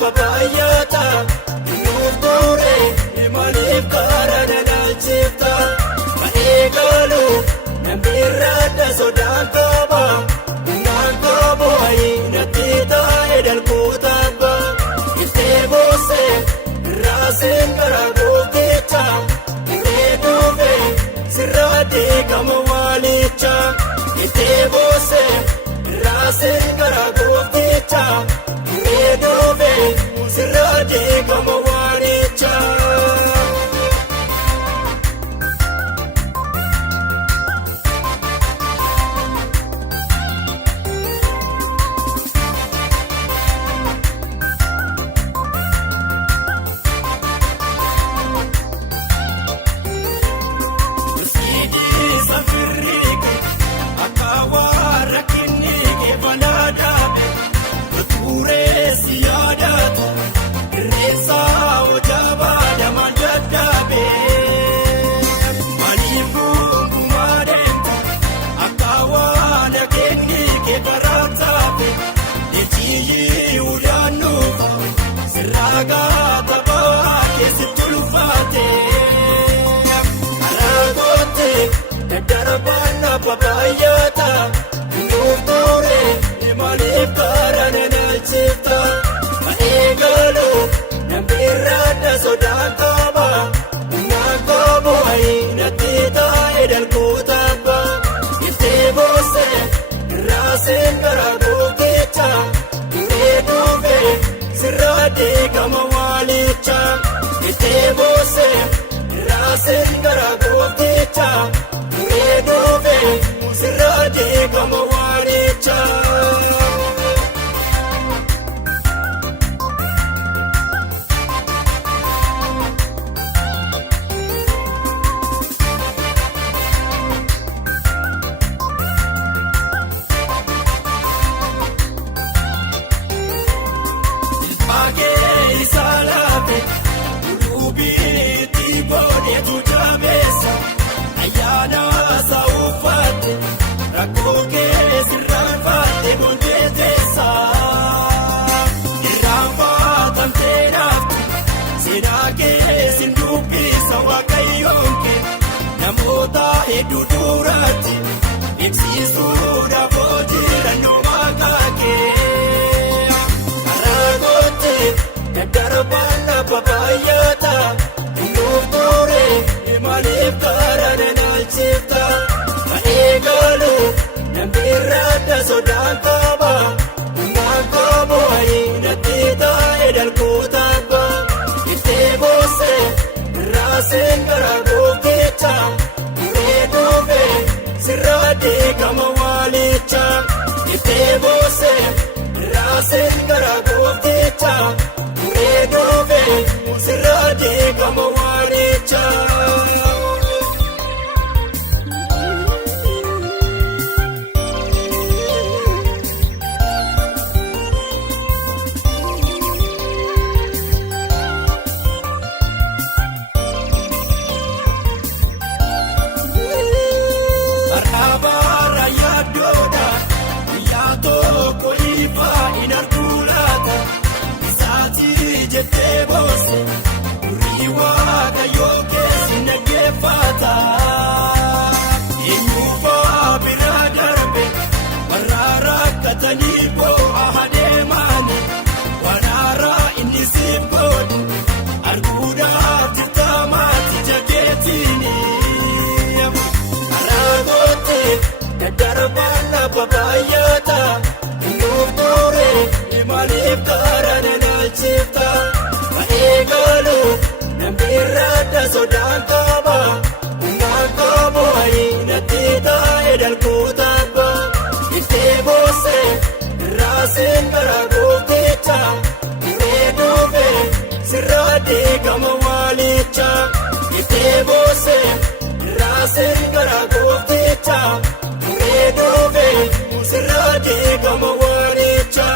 babayata Nurtore Imalif karana nalchifta Manegalu Nambirada sodankaba Nankabo ay natita edal kutaba Itebose Rasen karagokita Nedove Sirade kamawalicha Itebose Rasen karagokita Nedove Sirade kamawalicha Babayata Nurtore Imalif karana nalchifta Manegalu Nambirada sodankaba Nankabo ay natita edal kutaba Itebose Rasen karagokita Nedove Sirade kamawalicha Itebose Rasen karagokita Nedove Sirade kamawalicha Ilpage isalate Ulubi tibone tujabesa Ayana saufate Rakoke sirrafate Mondetesa Irrafatan tenafti Sinake sindubisa Wakayonke Namota edudurati Ibsisuda fojira no makake Aragote Nadarabana babayata Nurtore Imalif karana nalchifta Manegalu Nambirada sodankaba Nankabo ay natita edal kutaba Itebose Rasen karagokita Nedove Sirade kamawalicha Itebose Rasen karagokita Nedove Sirade kamawalicha Marhaba ya doda ya toko ifa inarkulata Isati jete bose Uriwa kayoke sinagefata Inyuba biradarbe Marara katanibo ahademani Wanara inisib god Arguda titamati jaketini Darbana babayata Nurtore Imalif karana nalchifta Manegalu Nambirada sodankaba Nankabo ay natita edal kutaba Itebose Rasen karagokita Nedove Sirade kamawalicha Itebose Rasen karagokita Nedove Sirade kamawalicha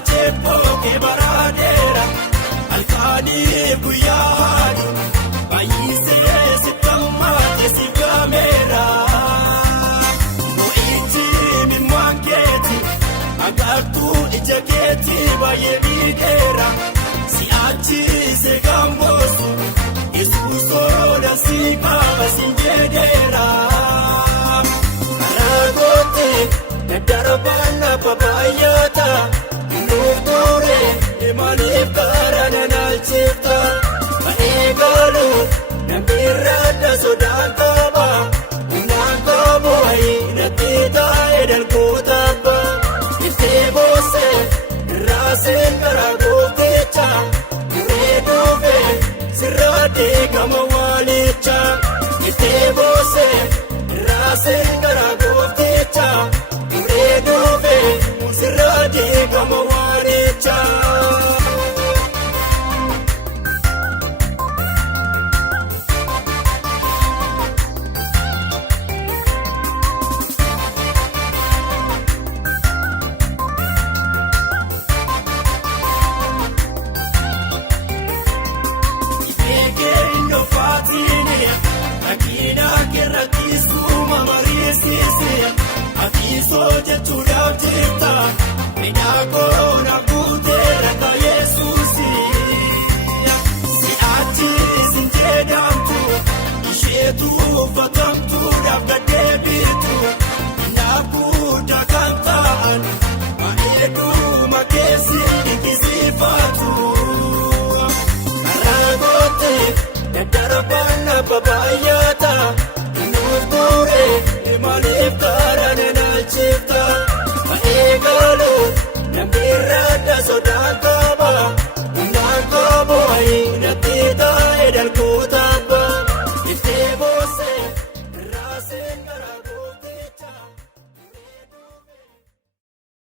chebboo kee baraadeera halkaanii guyyaa haadhu baay'isee si gammaate si gaameera moo'ichi mimmaan keeti agartuu ija keeti